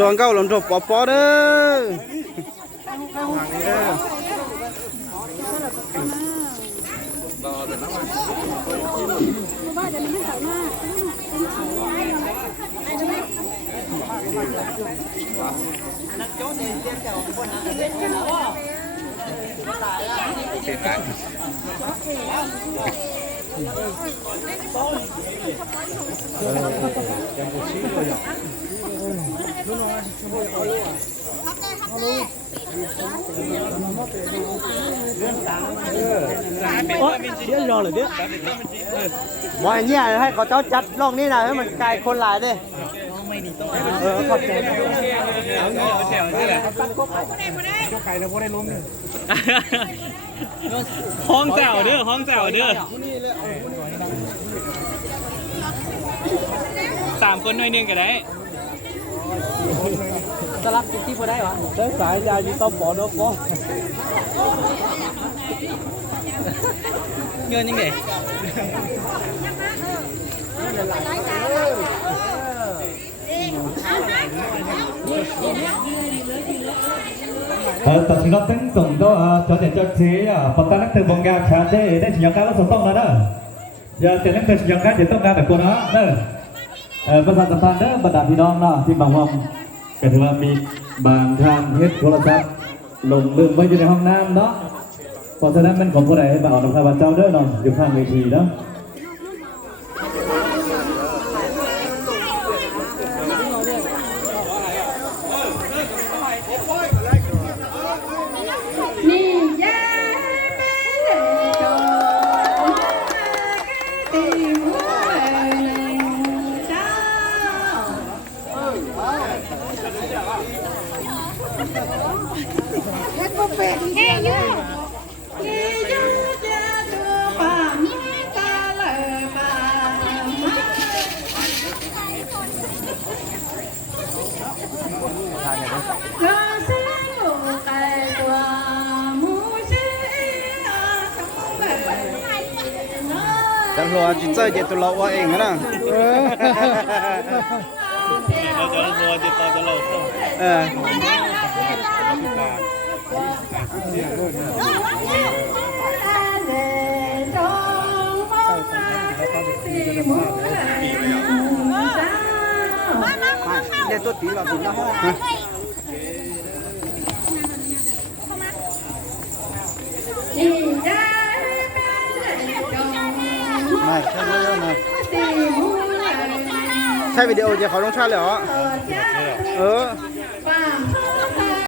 ลวงเก้าหลมถบปอปอเด้เดี๋ยวรอเลยเดี๋ยวมอยเนี่ยให้เขาเจ้าจัดลองนี่นะให้มันกลายคนหลายเลยขอบใจห้องเจ้าเด้อห้องเจ้าเด้อ3 คนหน่อยนึงก็ได้สลับกินที่พอได้หรอได้สายยาจีต้มปอดปอเงินยังไงตัดสินตั้งตรงตัวจอดจอดเสียปตานักเตะบงกาชาได้สิ่งการแล้วสมต้องแล้วนะอย่าเตะนักเตะสิ่งการจะต้องการแบบคนนะเด้อประชาสัมพันธ์เด้อบรรดาพี่น้องเนาะที่บางวันก็ถือว่ามีบางท่านเฮ็ดโทรศัพท์ลงลืมไว้อยู่ในห้องน้ำเนาะเพราะฉะนั้นเป็นของผู้ใดให้มาเอาดอกไม้บานเจ้าเด้อเนาะอยู่ข้างเวทีเนาะจังหวะจิตใจเด็ดตัวเราเองนะเราจะรัวจิตใจตัวเราเด็ดตัวตีเราถึงนะฮะไม่ใช่เรื่องนะใช่วิดีโอเดี๋ยวเขาต้องชาร์จเลยเหรอ